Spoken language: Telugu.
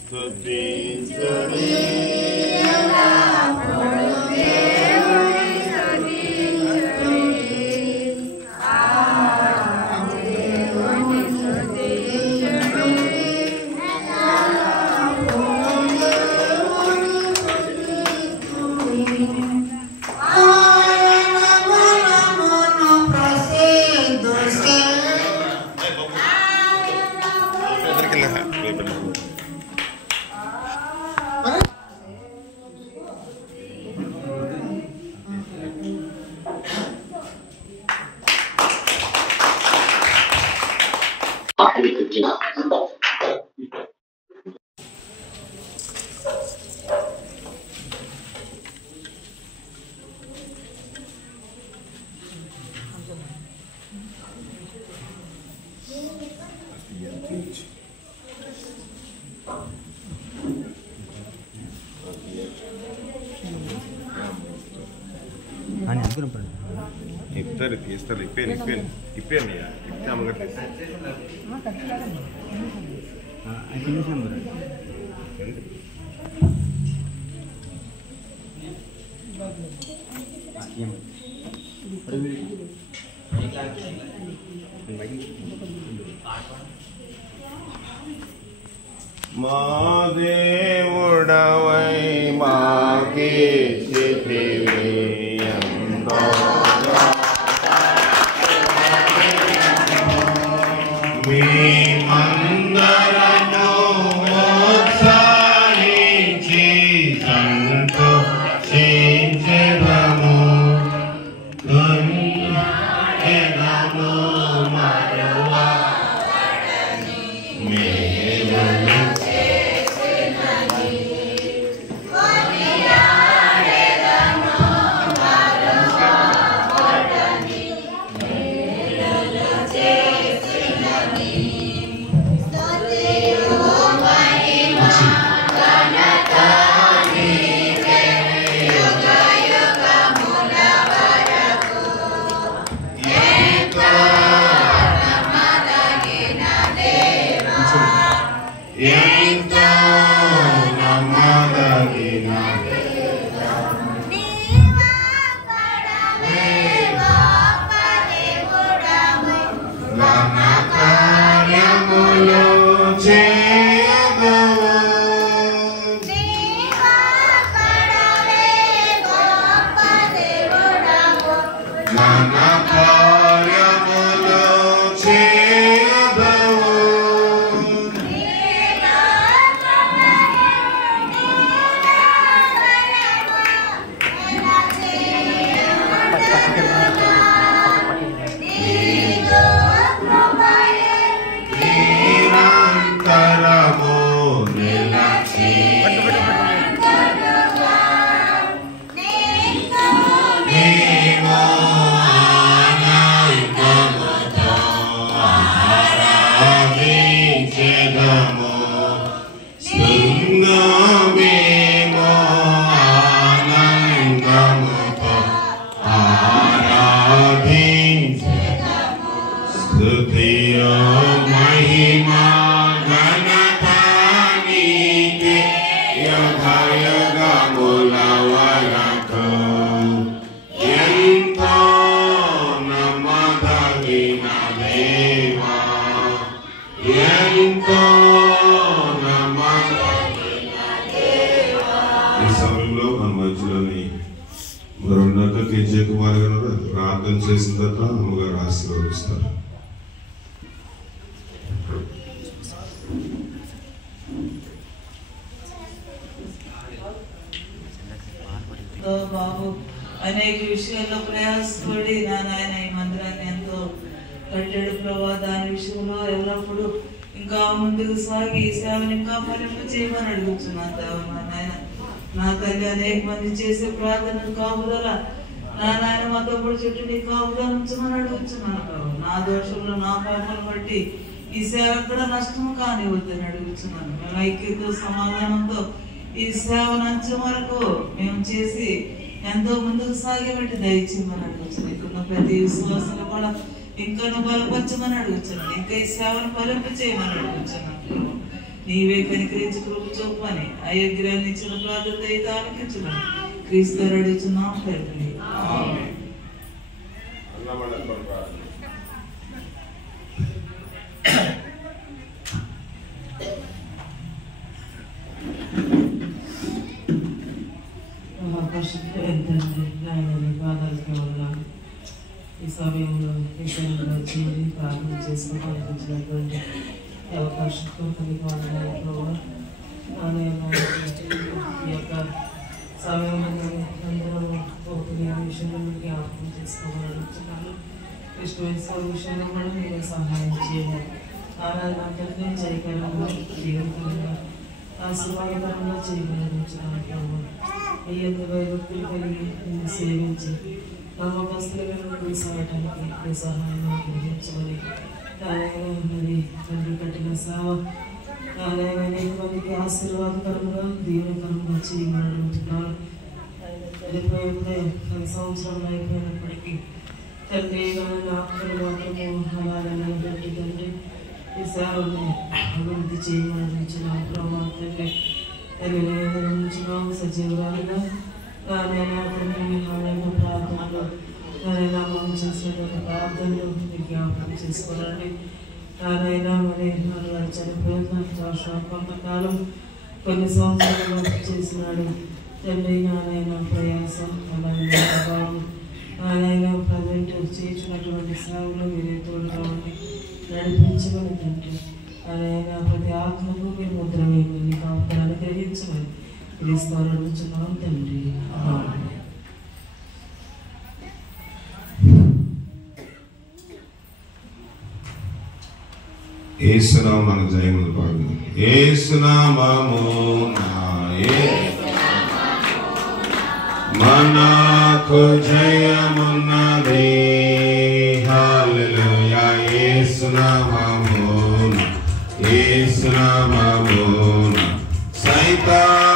స్తుతించుడి ఇస్తారు తీస్తారు ఇప్పేను ఇప్పే అమ్మగారు మా దేవుడవై మాకిచ్చితివి ఎంతో మేమందరము ఉత్సాహించి సంతోషించెదము కన్యెదము మరువబడని మేలులు చేసినని కొనియాడెదము మరువబడని మేలులు చేసినని స్తుతియు మహిమ ఘనత నీకే యుగ యుగముల వరకు ఎంతో నమ్మదగిన దేవా ఎంతో నమ్మదగిన దేవా నీవొక్కడవే గొప్ప దేవుడవు ఘన కార్యములు చేయగలవు నీవొక్కడవే గొప్ప దేవుడవు ఘన కార్యములు చేయగలవు నిరంతరము నిలచి మేము ఆనందముతో ఆరాధించెదము మేము ఆనందముతో ఆరాధించెదము స్తుతియో మహిమా ఘనత నీకే యుగ యుగముల వరకు ఎంతో నమ్మదగిన దేవా ఎంతో నమ్మదగిన దేవా. ఈ సమయంలో మన మధ్యలోని మరొక కేజీ కుమార్ గారు ప్రార్థన చేసిన తర్వాత అమ్మగారు ఆశీర్వదిస్తారు. బాబు అనేక విషయాల్లో ప్రయాసపడి నాయన ఈ మందిరాన్ని ఎంతో కట్టాడు ప్రభా. దాని విషయంలో ఎల్లప్పుడూ ఇంకా ముందుకు సాగి ఈ సేవను ఇంకా ఫలింపు చేయమని అడుగుతున్నాను దేవా. నాయన నా తల్లి అనేక మంది చేసే ప్రార్థనలు కాపుదల నా నాయన మా తమ్ముడు చుట్టూ నీ కాపుదల ఉంచమని అడుగుతున్నాను ప్రభు. నా దోషంలో నా పాపను బట్టి ఈ సేవ ఎక్కడ నష్టం కానివద్దని అడుగుతున్నాను. మేము ఐక్యతో సమాధానంతో ఈ సేవను అంచు వరకు మేము చేసి ఎంతో ముందుకు సాగేబట్టి దయచేయమని అడుగుతున్నాను. ఇక్కడ ప్రతి విశ్వాసాలు కూడా ఇంకా బలపరచమని అడుగుతున్నాను. ఇంకా ఈ సేవను ఫలింప చేయమని అడుగుతున్నాను. నీవే కనికరించి కృప చూపని అయోగ్యాన్ని ఇచ్చిన ప్రార్థన అయితే ఆలకించమని క్రీస్తు అడుగుతున్నాం తండ్రి. ఆమేన్. పాదాలకి వందనాలు. ఈ సమయంలో విషయంలో చేరి ప్రార్థన చేసుకోవడానికి వచ్చినటువంటి అవకాశంతో కలిగి వందనాలు ప్రభు. ఈ యొక్క సమయంలో అందరూ ఒక విషయంలో జ్ఞాపకం చేసుకోవాలనుకుంటున్నాను. కృష్ణ విషయంలో కూడా మీరు సహాయం చేయాలి. ఆరాధన జయకరంగా జీవితంగా ఆశీర్వాదకరంగా చేయగలుగుతున్నాను ప్రభు. ఈ యొక్క భయభక్తులు కలిగి నిన్ను సేవించి నమ్మకస్తులుగా కొనసాగటానికి మీ సహాయం గ్రహించమని మరి తండ్రి కట్టిన సేవ అనేక మందికి ఆశీర్వాదకరంగా దీవెనకరంగా చేయగలుగుతున్నాను. చనిపోయితే 10 సంవత్సరాలు అయిపోయినప్పటికీ తండ్రి ఆత్మలు మాత్రము అలాగే బట్టి తండ్రి ఈ సేవని అభివృద్ధి చేయమనిచ్చిన ప్రభావం తండ్రి తెలియజేయించినాము. సజీవురాలుగా ప్రార్థనలు మనం చేసినటువంటి ప్రార్థనలు జ్ఞాపకం చేసుకోవాలని నానైనా మరి వారు చనిపోయిన కొంతకాలం కొన్ని సంవత్సరాలు చేసినాడు తండ్రి. నానైనా ప్రయాసం అలాగే ప్రభావం నానైనా ప్రజెంట్ చేసినటువంటి సేవలు మీరే తోడుగా ఉండి నడిపించమని తండ్రి. ఆయన ప్రతి ఆత్మకు మీరు ముద్ర వేయమని కాపుతాన్ని గ్రహించమని క్రీస్తు అడుగుతున్నాం తండ్రి. ఏసునామమున జయములు పాడుదాం. ఏసునామమున మనకు జయమున్నది. హల్లెలూయా. ఏసునామమున సైతాన్